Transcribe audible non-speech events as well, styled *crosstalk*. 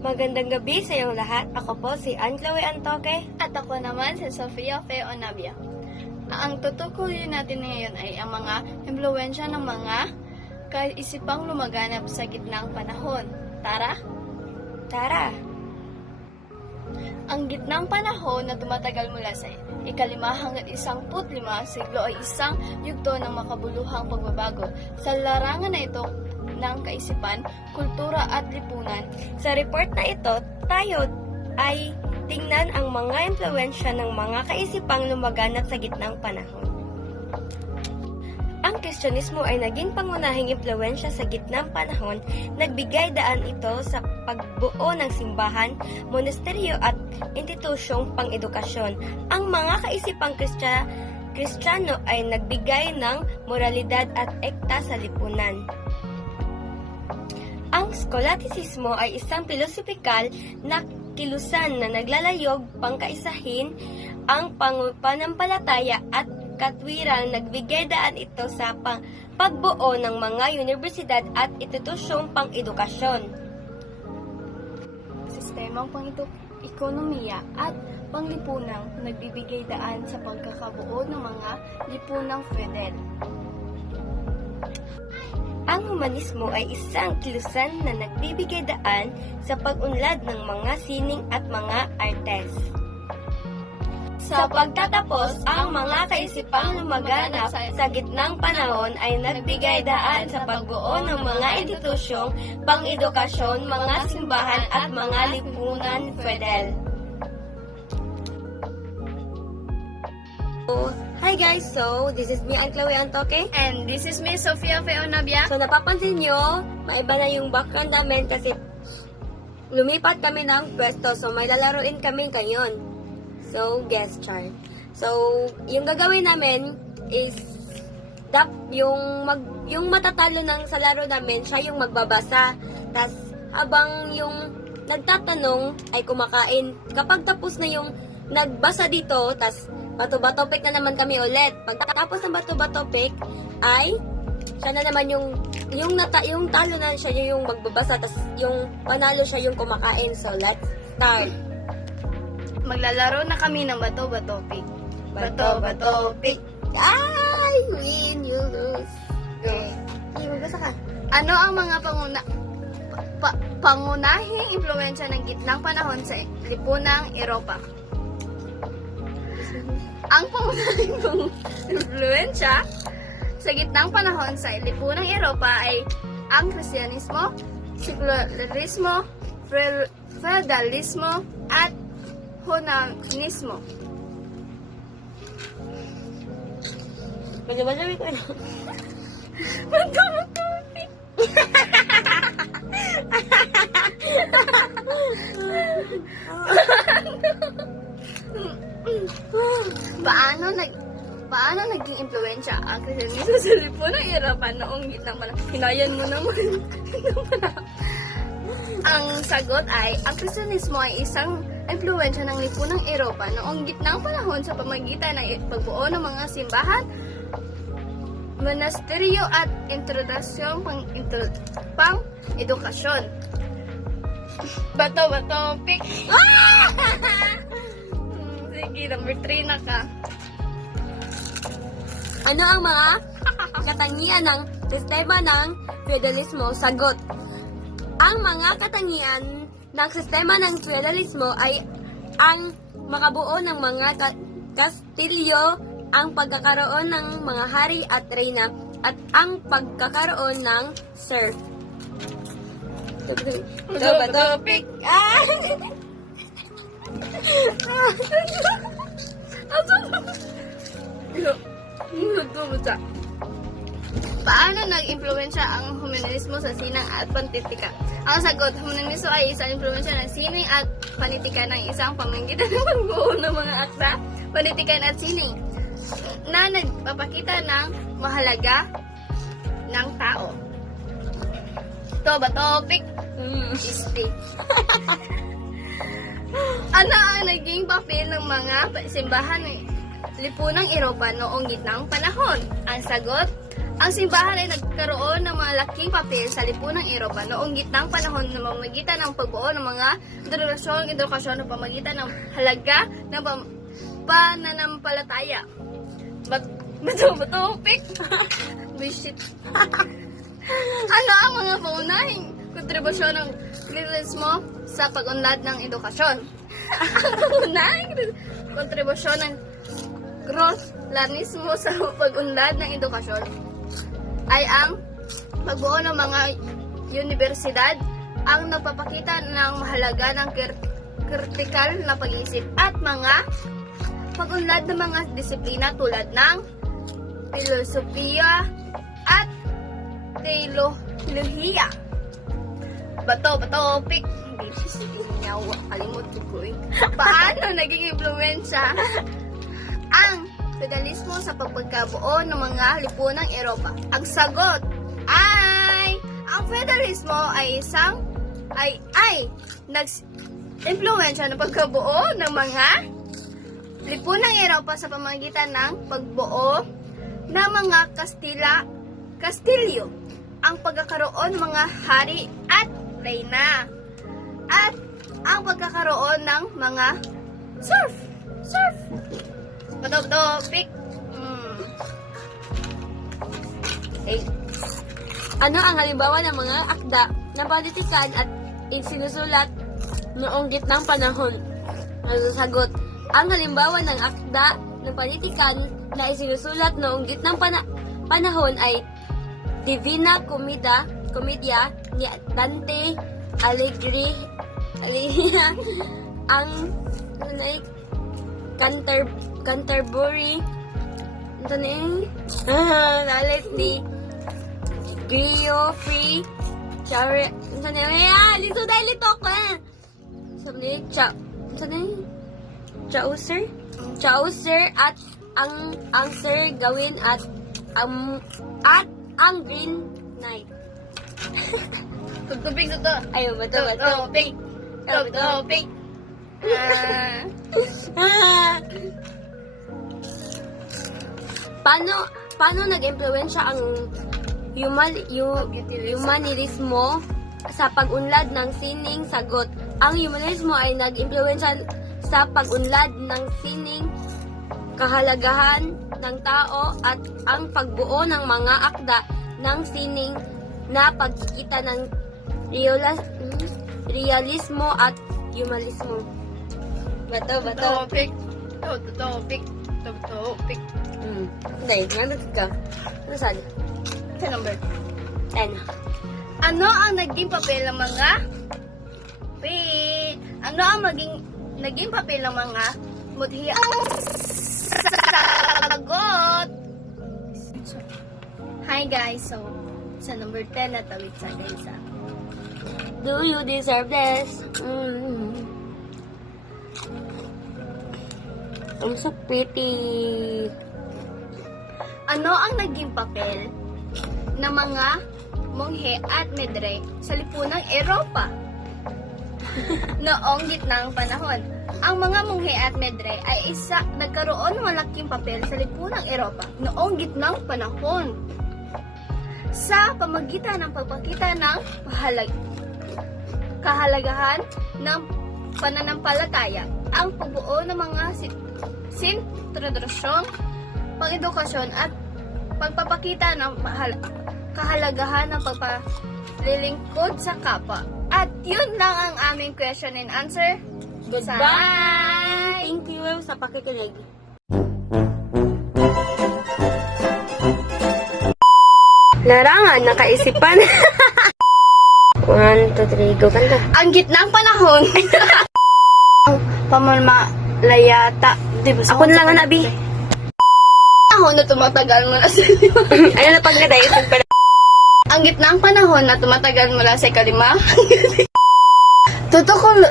Magandang gabi sa iyong lahat. Ako po si Ann Chloe Antoque. At ako naman si Sofia Fe Onabia. Ang tutukuyin natin ngayon ay ang mga impluensya ng mga kaisipang lumaganap sa gitnang panahon. Tara! Tara! Ang gitnang panahon na tumatagal mula sa ikalima hanggang isang putlima siglo ay isang yugto ng makabuluhang pagbabago sa larangan na ito ng kaisipan, kultura at lipunan. Sa report na ito, tayo ay tingnan ang mga impluensya ng mga kaisipang lumaganap sa gitnang panahon. Ang Kristyanismo ay naging pangunahing impluensya sa gitnang panahon, nagbigay daan ito sa pagbuo ng simbahan, monasteryo at institusyong pang-edukasyon. Ang mga kaisipang Kristya, Kristiyano ay nagbigay ng moralidad at ekta sa lipunan. Ang skolatisismo ay isang pilosopikal na kilusan na naglalayog pangkaisahin ang panampalataya at katwirang nagbigay daan ito sa pang- pagbuo ng mga universidad at institusyong pang-edukasyon. sistemang pang-ekonomiya at panglipunang nagbibigay daan sa pagkakabuo ng mga lipunang fedel. Ang humanismo ay isang kilusan na nagbibigay daan sa pag-unlad ng mga sining at mga artes. Sa pagtatapos, ang mga kaisipang lumaganap sa gitnang panahon ay nagbigay daan sa pagbuo ng mga institusyong pang-edukasyon, mga simbahan at mga lipunan fedel. Hi guys, so this is me, I'm Chloe Antoque. And this is me, Sofia Fe Onabia. So napapansin nyo, maiba na yung background namin kasi lumipat kami ng pwesto. So may lalaroin kami ngayon. So, guest char. So, yung gagawin namin is dap yung mag yung matatalo ng sa laro namin, siya yung magbabasa. Tas habang yung nagtatanong ay kumakain. Kapag tapos na yung nagbasa dito, tas bato-bato pick na naman kami ulit. Pagkatapos ng bato-bato pick ay siya na naman yung yung nata, yung talo na siya yung magbabasa tas yung panalo siya yung kumakain. So, let's start. Maglalaro na kami ng bato-bato pick. Bato, bato, pick. Ay! Win, you lose. Go. Okay, magbasa ka. Ano ang mga panguna pa, pangunahing impluensya ng gitnang panahon sa lipunang Europa? Ang pangunahing pang- impluensya sa gitnang panahon sa lipunang Europa ay ang Kristyanismo, Sekularismo, Fe- Feudalismo, at Humanismo. Magbabasabi ko na. *laughs* Bato-bato *laughs* Paano naging impluensya ang Kristyanismo sa lipunang Europa noong gitnang panahon? Hinayan mo naman. *laughs* ang sagot ay, ang Kristyanismo ay isang impluensya ng lipunang Europa noong gitnang panahon sa pamagitan ng pagbuo ng mga simbahan, monasteryo at introduksyon pang, intro, pang edukasyon. *laughs* Bato, bato, pick. Hmm, *laughs* Sige, number 3 na ka. Ano ang mga katangian ng sistema ng feudalismo? Sagot. Ang mga katangian ng sistema ng feudalismo ay ang makabuo ng mga ka- kastilyo, ang pagkakaroon ng mga hari at reyna, at ang pagkakaroon ng serf. Bato, bato, pick. Ah! *laughs* Bato, Paano nag-impluensya ang humanismo sa sinang at pantitika? Ang sagot, humanismo ay isang impluensya ng sining at panitikan ng isang pamamagitan ng pagbuo ng mga akta, panitikan at sining na nagpapakita ng mahalaga ng tao. To ba topic? Mm. *laughs* Ano ang naging papel ng mga simbahan lipunang Europa noong gitnang panahon? Ang sagot, Ang simbahan ay nagkaroon ng mga laking papel sa lipunang Europa noong gitnang panahon na mamagitan ng pagbuo ng mga tradisyong edukasyon na pamagitan ng halaga ng pam- pananampalataya. Bat bato bato pik. Bullshit. *laughs* *laughs* ano ang mga paunahing kontribusyon ng Kristiyanismo sa pag-unlad ng edukasyon? *laughs* ang paunahing kontribusyon ng Kristyanismo sa pag-unlad ng edukasyon ay ang pagbuo ng mga universidad ang napapakita ng mahalaga ng kritikal na pag-iisip at mga pag-unlad ng mga disiplina tulad ng filosofiya at teolohiya. Bato, bato, pick. Sige. Kalimot ko eh. Paano naging impluensya ang feudalismo sa pagpagkabuo ng mga lipunang Europa? Ang sagot ay ang feudalismo ay isang ay ay nags impluensya ng pagkabuo ng mga lipunang Europa sa pamamagitan ng pagbuo ng mga Kastila Kastilyo. Ang pagkakaroon ng mga hari at reyna. At ang pagkakaroon ng mga surf surf Bato, pick. Mm. Okay. Ano ang halimbawa ng mga akda na politikan at isinusulat noong gitnang panahon? Nagsasagot, ang halimbawa ng akda ng politikan na isinusulat noong gitnang pana- panahon ay Divina Comida, Commedia ni Dante Alighieri, Alighieri *laughs* ang ano na yun? Canter, Canterbury, ito na yun, Lalit ni Geoffrey, Chari, ito na yun, ah, lito dahil ito ko eh. Sabi niya, Cha, ito na yun, Chaucer, Chaucer at ang ang sir gawin at ang at ang Green Knight. *laughs* Tugtubig na to. Ayaw ba ito? Tugtubig. Tugtubig. *laughs* Ah, paano paano nag-impluwensya ang human humanismo sa pag-unlad ng sining sagot? Ang humanismo ay nag-impluwensya sa pag-unlad ng sining kahalagahan ng tao at ang pagbuo ng mga akda ng sining na pagkikita ng reala, hmm, realismo at humanismo. Bato, bato. tugtubig. Tugtubig. Tugtubig. Hmm. Hindi, nandun ka. Ano sabi? Sa number. 10. Ano ang naging papel ng mga Wait. Ano ang maging naging papel ng mga muthiya? Sagot! Hi guys, so sa number 10 na tawid sa guys ah. Do you deserve this? Mm. I'm so pretty. Ano ang naging papel ng mga monghe at medre sa lipunang Europa? *laughs* Noong gitnang panahon, ang mga monghe at medre ay isa nagkaroon ng malaking papel sa lipunang Europa noong gitnang panahon sa pamagitan ng pagpakita ng pahalag kahalagahan ng pananampalataya, ang pagbuo ng mga tradisyong pang-edukasyon at pagpapakita ng mahal, kahalagahan ng pagpalilingkod sa kapwa. At yun lang ang aming question and answer. Goodbye! Thank you sa pakikinig. Larangan, nakaisipan. *laughs* One, two, three, go kanta. Ang gitnang panahon. *laughs* ang pamamayata. Di ba? Ako na lang ang nabi. Panahon na tumatagal mula sa lima. *laughs* ano na pag nadaisip pala? ang gitnang panahon na tumatagal mula sa kalima. *laughs* Tutukol,